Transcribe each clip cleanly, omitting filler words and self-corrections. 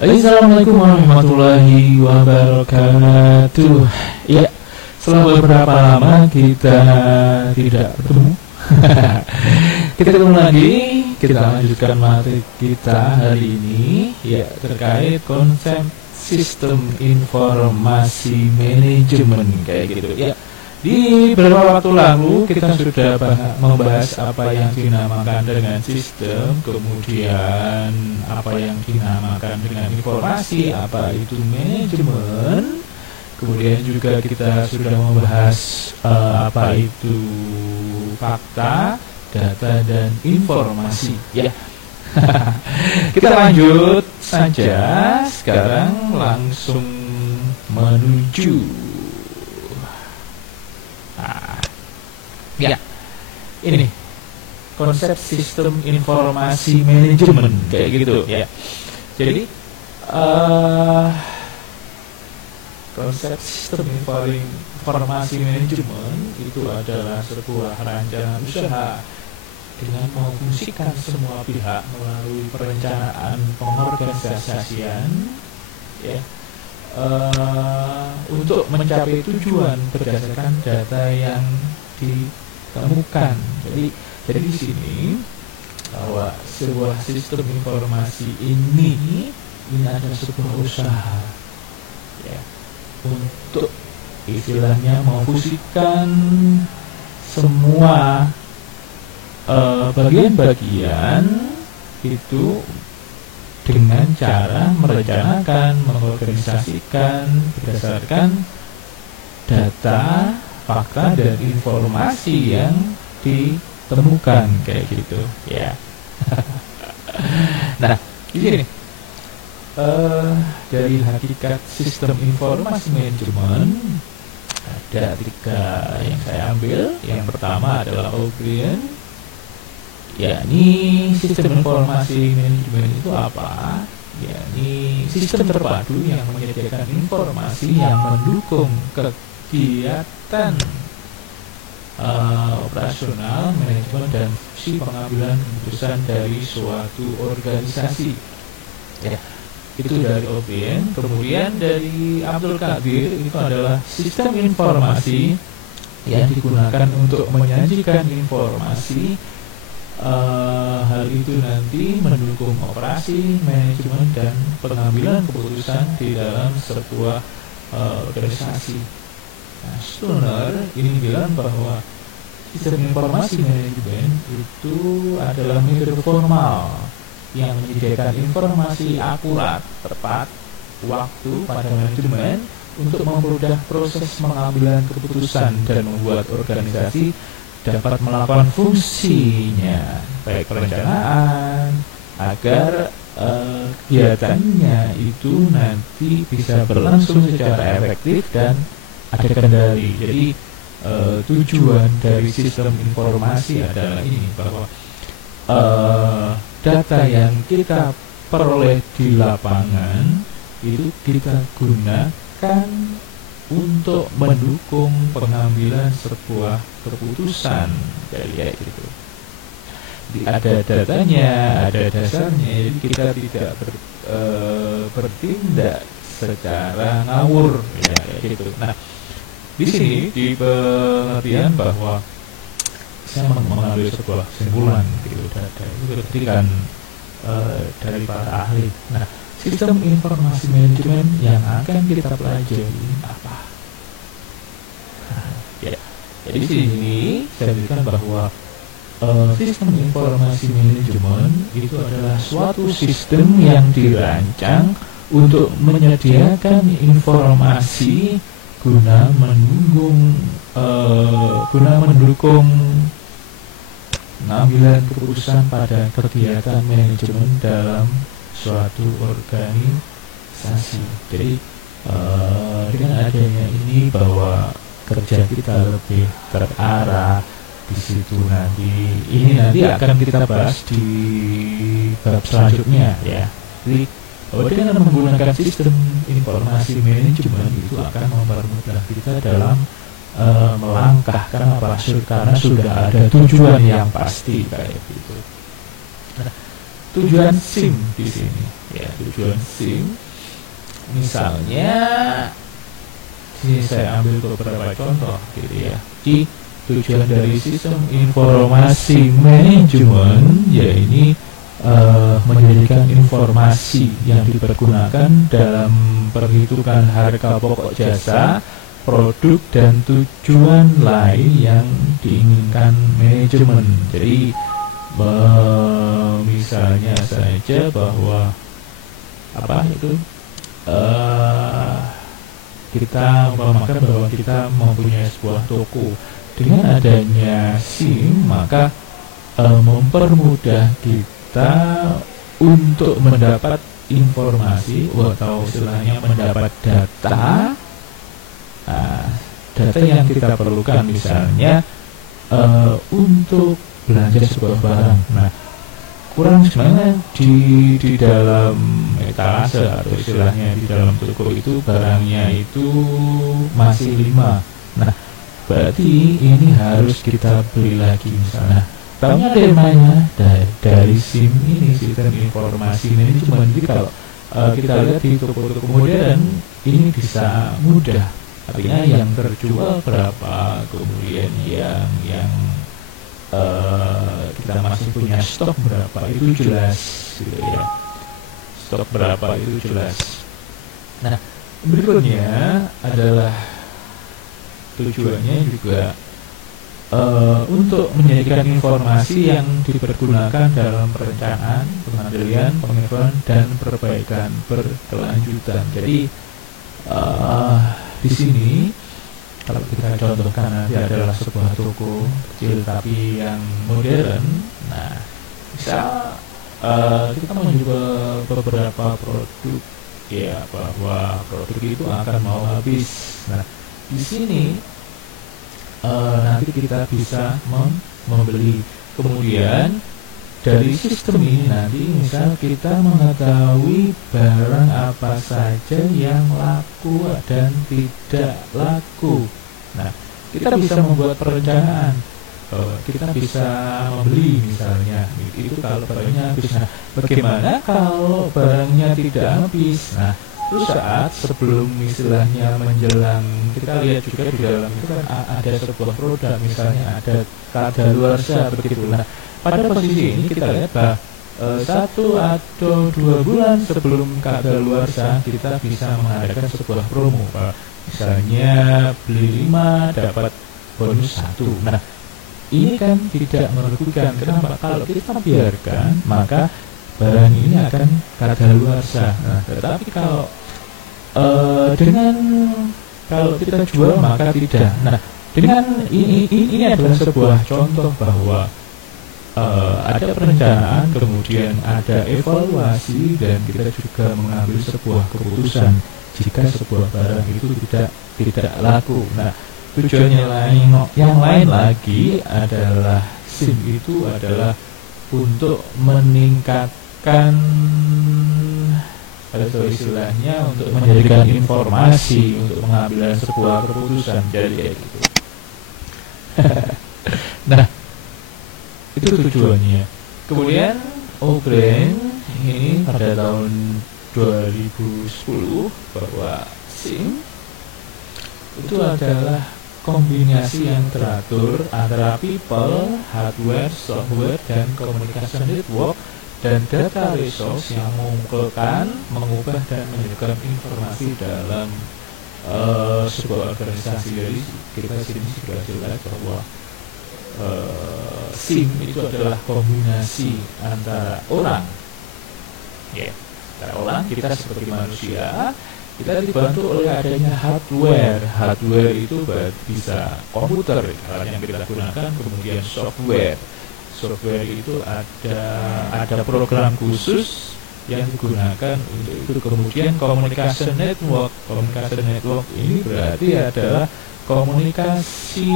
Assalamualaikum warahmatullahi wabarakatuh. Ya, setelah beberapa lama kita tidak bertemu, kita ketemu lagi. Kita lanjutkan materi kita hari ini, ya, terkait konsep sistem informasi manajemen kayak gitu. Ya, di beberapa waktu lalu kita sudah membahas apa yang dinamakan dengan sistem, kemudian apa yang dinamakan dengan informasi, apa itu manajemen, kemudian juga kita sudah membahas apa itu fakta, data, dan informasi. Ya, kita lanjut saja. Sekarang langsung menuju. Ya, ini konsep sistem informasi manajemen kayak gitu ya. Jadi konsep sistem informasi manajemen itu adalah sebuah rancangan usaha dengan memfungsikan semua pihak melalui perencanaan pengorganisasian, ya, untuk mencapai tujuan berdasarkan data yang ditemukan. Jadi di sini bahwa sebuah sistem informasi ini adalah sebuah usaha, ya, untuk istilahnya memfungsikan semua bagian-bagian itu dengan cara merencanakan, mengorganisasikan berdasarkan data, fakta, dan informasi yang ditemukan kayak gitu ya. Nah, di sini dari hakikat sistem informasi manajemen ada 3 yang saya ambil. Yang pertama adalah OBN, yakni sistem informasi manajemen itu apa? Yakni sistem terpadu yang menyediakan informasi yang mendukung kegiatan operasional, manajemen, dan fungsi pengambilan keputusan dari suatu organisasi. Ya, itu dari OBN. Kemudian dari Abdul Qadir, itu adalah sistem informasi yang digunakan untuk menyajikan informasi. Hal itu nanti mendukung operasi, manajemen, dan pengambilan keputusan di dalam sebuah organisasi. Nah, Stoner ini bilang bahwa sistem informasi manajemen itu adalah metode formal yang menyediakan informasi akurat, tepat waktu pada manajemen untuk mempermudah proses pengambilan keputusan dan membuat organisasi dapat melakukan fungsinya, baik perencanaan, agar kegiatannya itu nanti bisa berlangsung secara efektif dan ada kendali. Jadi tujuan dari sistem informasi adalah ini, bahwa data yang kita peroleh di lapangan itu kita gunakan untuk mendukung pengambilan sebuah keputusan kayak gitu. Ada datanya, ada dasarnya, jadi kita tidak bertindak secara ngawur ya, kayak gitu. Nah, di sini di pengertian bahwa saya mengambil sebuah kesimpulan gitu, itu kritikan dari para ahli. Nah, sistem informasi manajemen yang akan kita pelajari apa? Ya, jadi di sini saya berikan bahwa sistem informasi manajemen itu adalah suatu sistem yang dirancang untuk menyediakan informasi guna mendukung pengambilan keputusan pada kegiatan manajemen dalam suatu organisasi. Jadi dengan adanya ini bahwa kerja kita lebih terarah di situ. Ini nanti akan kita bahas di bab selanjutnya ya. Jadi dengan menggunakan sistem informasi manajemen itu akan mempermudah kita dalam melangkah. Karena sudah ada tujuan yang pasti kayak gitu. Nah, tujuan SIM di sini. Ya, tujuan SIM. Misalnya, sini saya ambil beberapa contoh gitu ya. Di tujuan dari sistem informasi manajemen, ya ini menjadikan informasi yang dipergunakan dalam perhitungan harga pokok jasa, produk dan tujuan lain yang diinginkan manajemen. Jadi misalnya saja bahwa kita umpamakan bahwa kita mempunyai sebuah toko. Dengan adanya SIM, maka mempermudah kita untuk mendapat informasi atau istilahnya mendapat data. Data yang kita perlukan misalnya untuk belanja sebuah barang. Nah, kurang sebenarnya di dalam etalase atau istilahnya di dalam toko itu barangnya itu masih 5. Nah, berarti ini harus kita beli lagi misalnya. Tahunya dari mana? Dari SIM ini, sistem informasi manajemen. Jadi kalau kita lihat di toko-toko modern ini bisa mudah. Artinya yang terjual berapa, kemudian yang kita masih punya stok berapa itu jelas gitu ya. Stok berapa itu jelas. Nah, berikutnya adalah tujuannya juga untuk menjadikan informasi yang dipergunakan dalam perencanaan, pengendalian, pengelolaan dan perbaikan berkelanjutan. Jadi di sini kalau kita contohkan nanti adalah sebuah toko kecil tapi yang modern. Nah, bisa kita menjual beberapa produk, ya bahwa produk itu akan mau habis. Nah, di sini nanti kita bisa membeli. Kemudian dari sistem ini nanti misal kita mengetahui barang apa saja yang laku dan tidak laku. Nah, kita bisa membuat perencanaan. Kita bisa membeli misalnya. Itu kalau barangnya habis. Nah, bagaimana kalau barangnya tidak habis? Nah, itu saat sebelum istilahnya menjelang, kita lihat juga di dalam itu kan ada sebuah produk misalnya ada kadaluarsa begitu. Nah, pada posisi ini kita lihat bahwa 1 atau 2 bulan sebelum kadaluarsa kita bisa mengadakan sebuah promo. Misalnya beli 5 dapat bonus 1. Nah, ini kan tidak merugikan. Kenapa? Kalau kita biarkan maka barang ini akan kadaluarsa. Nah, tetapi kalau kalau kita jual maka tidak. Nah, dengan ini adalah sebuah contoh bahwa ada perencanaan, kemudian ada evaluasi, dan kita juga mengambil sebuah keputusan jika sebuah barang itu tidak laku. Nah, tujuannya yang lain lagi adalah SIM itu adalah untuk meningkatkan atau istilahnya untuk menjadikan informasi untuk mengambil sebuah keputusan. Jadi kayak gitu. Nah, itu tujuannya. Kemudian O'Brien ini pada tahun 2010 bahwa SIM itu adalah kombinasi yang teratur antara people, hardware, software, dan communication network dan data resource yang mengumpulkan, mengubah dan menunjukkan informasi dalam sebuah organisasi. Jadi kita sini sudah jelas bahwa SIM itu adalah kombinasi antara orang, antara orang kita seperti manusia, kita dibantu oleh adanya hardware. Hardware itu bisa komputer yang kita gunakan, kemudian software. Software itu ada program khusus yang digunakan untuk itu. Kemudian communication network. Communication network ini berarti adalah komunikasi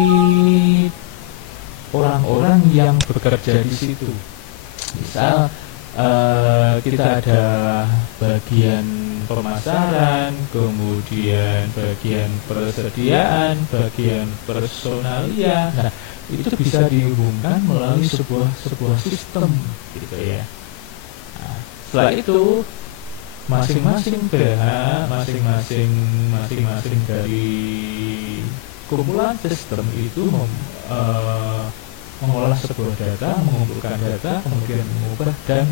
orang-orang yang bekerja di situ. Misal kita ada bagian pemasaran, kemudian bagian persediaan, bagian personalia. Nah, itu bisa dihubungkan melalui sebuah sistem gitu ya. setelah itu masing-masing PH, masing-masing dari kumpulan sistem itu mengolah sebuah data, mengumpulkan data, kemudian mengubah dan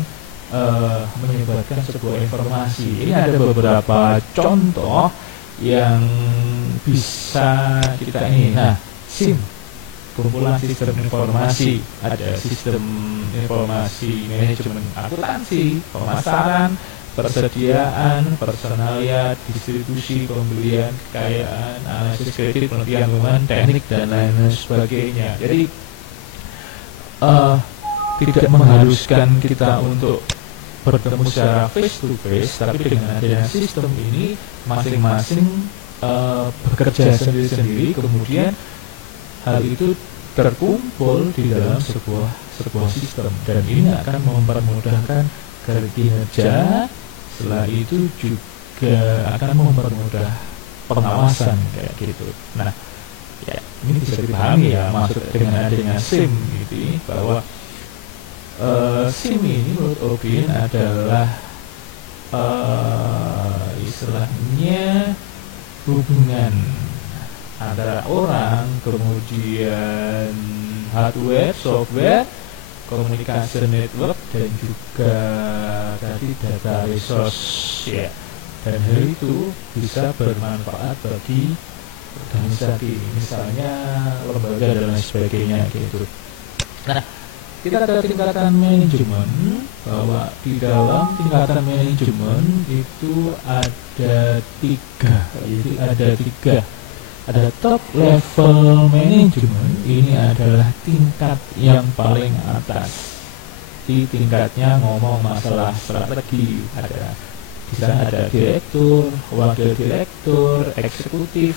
menyebarkan sebuah informasi. Ini ada beberapa contoh yang bisa kita ini. Nah, SIM, kumpulan sistem informasi, ada sistem informasi manajemen akuntansi, pemasaran, persediaan, personalia, distribusi, pembelian, kekayaan, analisis kredit, penelitian keuangan, teknik dan lain sebagainya. Jadi tidak mengharuskan kita untuk bertemu secara face to face, tapi dengan adanya sistem ini masing-masing bekerja sendiri-sendiri, kemudian hal itu terkumpul di dalam sebuah sistem, dan ini akan mempermudahkan kinerja. Setelah itu juga akan mempermudah pengawasan kayak gitu. Nah, ya ini bisa dipahami ya maksud dengan adanya SIM gitu, bahwa SIM ini menurut Obin adalah istilahnya hubungan antara orang, kemudian hardware, software, communication network, dan juga tadi data resource ya. Dan hal itu bisa bermanfaat bagi organisasi, misalnya lembaga dan lain sebagainya gitu. Nah, kita ada tingkatan manajemen, bahwa di dalam tingkatan manajemen itu ada tiga. Ada top level management, ini adalah tingkat yang paling atas. Di tingkatnya ngomong masalah strategi, di sana ada direktur, wakil direktur, eksekutif,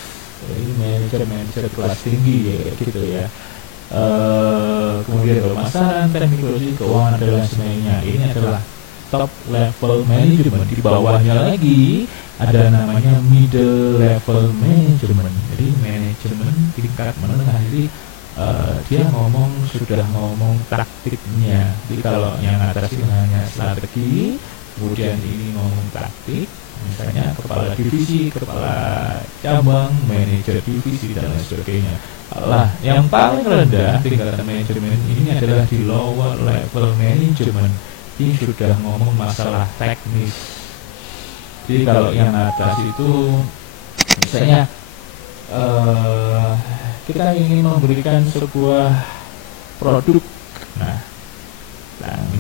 ini manajer kelas tinggi ya gitu ya. Kemudian pemasaran, teknologi, keuangan dan lain sebagainya. Ini adalah top level management. Di bawahnya lagi ada namanya middle level management. Jadi manajemen tingkat menengah. Jadi dia sudah ngomong taktiknya. Jadi kalau yang atas ini hanya strategi, kemudian ini ngomong taktik, misalnya kepala divisi, kepala cabang, manajer divisi dan lain sebagainya. Yang paling rendah tingkatan manajemen ini adalah di lower level management. Ini sudah ngomong masalah teknis. Jadi kalau yang atas itu misalnya kita ingin memberikan sebuah produk. Nah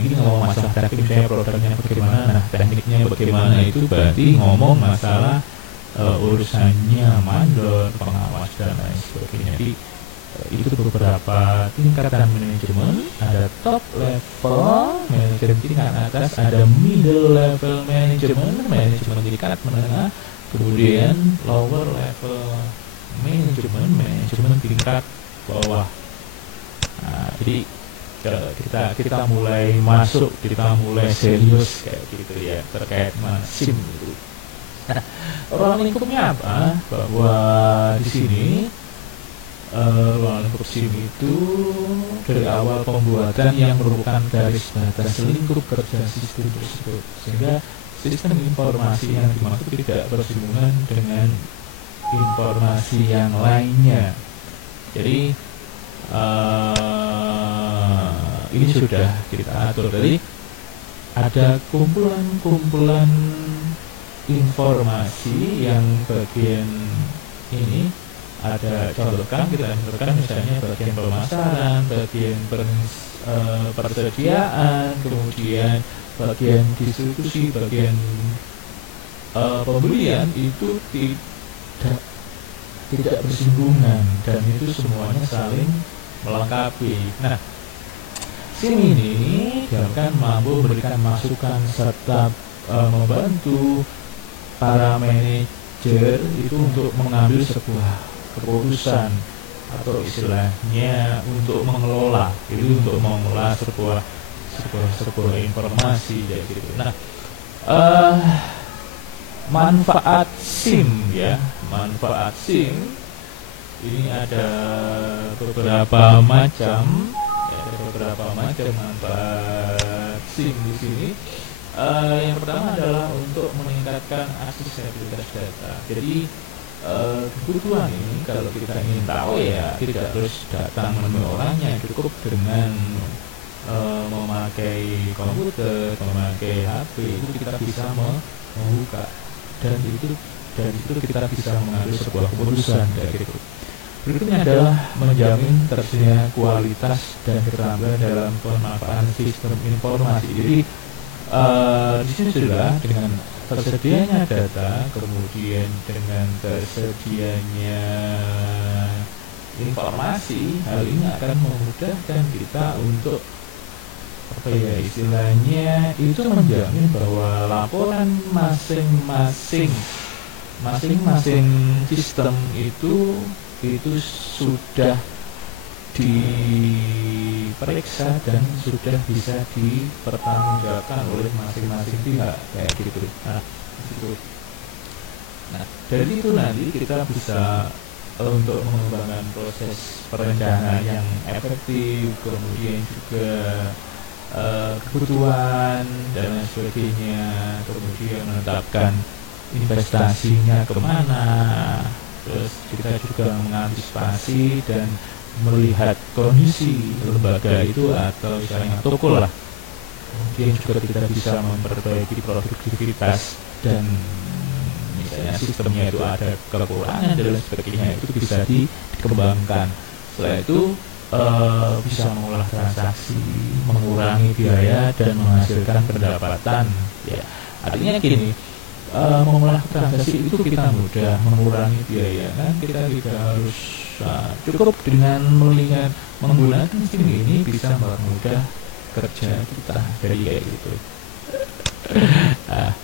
ini ngomong masalah teknik, misalnya produknya bagaimana, nah tekniknya bagaimana, itu berarti ngomong masalah urusannya mandor, pengawas dan lain sebagainya. Jadi itu beberapa tingkatan manajemen. Ada top level manajemen tingkat atas, ada middle level manajemen tingkat menengah, kemudian lower level manajemen tingkat bawah. Nah, jadi kita mulai masuk, kita mulai serius kayak gitu ya terkait SIM itu. Nah, ruang lingkupnya apa? Bahwa di sini ruang lingkup SIM itu dari awal pembuatan yang merupakan garis batas lingkup kerja sistem tersebut, sehingga sistem informasi yang dimaksud tidak bersinggungan dengan informasi yang lainnya. Jadi ini sudah kita atur tadi. Ada kumpulan informasi yang bagian ini ada contohkan, kita contohkan misalnya bagian pemasaran, bagian persediaan, kemudian bagian distribusi, bagian pembelian, itu tidak bersinggungan dan itu semuanya saling melengkapi. Nah, SIM ini diharapkan mampu memberikan masukan serta membantu para manajer itu untuk mengambil sebuah keputusan, atau istilahnya untuk mengelola, itu untuk mengelola sebuah informasi gitu. Nah, manfaat SIM ini ada beberapa macam manfaat SIM di sini. Yang pertama adalah untuk meningkatkan aksesibilitas data. Jadi kebutuhan ini kalau kita ingin tahu ya tidak harus datang menemui orangnya, cukup dengan memakai komputer, memakai HP itu kita bisa membuka, dan itu kita bisa mengambil sebuah keputusan kayak gitu. Berikutnya adalah menjamin tersedia kualitas dan keterampilan dalam pemanfaatan sistem informasi. Jadi di sini sudah dengan tersedianya data, kemudian dengan tersedianya informasi, hal ini akan memudahkan kita untuk apa ya istilahnya itu menjamin bahwa laporan masing-masing sistem itu sudah diperiksa dan sudah bisa dipertanggungjawabkan oleh masing-masing pihak kayak gitu. Nah, dari itu nanti kita bisa untuk mengembangkan proses perencanaan yang efektif, kemudian juga kebutuhan dan lain sebagainya, kemudian menetapkan investasinya kemana, terus kita juga mengantisipasi dan melihat kondisi lembaga itu atau misalnya toko lah. Kemudian juga kita bisa memperbaiki produktivitas dan misalnya sistemnya itu ada kekurangan dan lain sebagainya, itu bisa dikembangkan. Setelah itu bisa mengolah transaksi, mengurangi biaya dan menghasilkan pendapatan. Ya, artinya gini, mengolah transaksi itu kita mudah, mengurangi biaya kan kita tidak harus cukup dengan melihat menggunakan sistem ini bisa mempermudah kerja kita dari kayak gitu. Nah,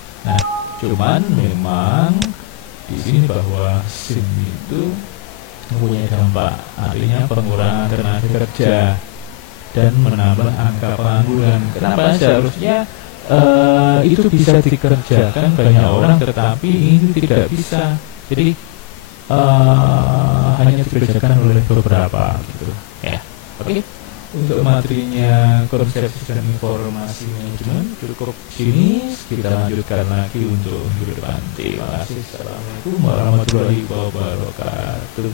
cuman memang di sini bahwa SIM itu mempunyai dampak, artinya pengurangan tenaga kerja dan menambah angka pengangguran. Kenapa seharusnya itu bisa dikerjakan banyak orang tetapi ini tidak bisa, jadi hanya dikerjakan oleh beberapa gitu ya. Oke. Untuk materinya konsep sistem informasi manajemen cukup sini, kita lanjutkan lagi untuk minggu depan. Terima kasih. Assalamualaikum warahmatullahi wabarakatuh.